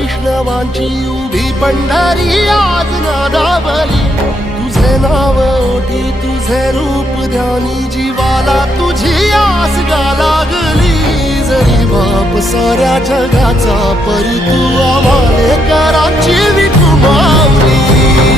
वैष्णवांची उभी पंढरी आज नादावली, तुझे नाव ओठी तुझे रूप ध्यानी, जीवाला तुझी आस गा लागली. जरी बाप साऱ्या जगाचा परी तू आम्हाले कराची विठू माऊली.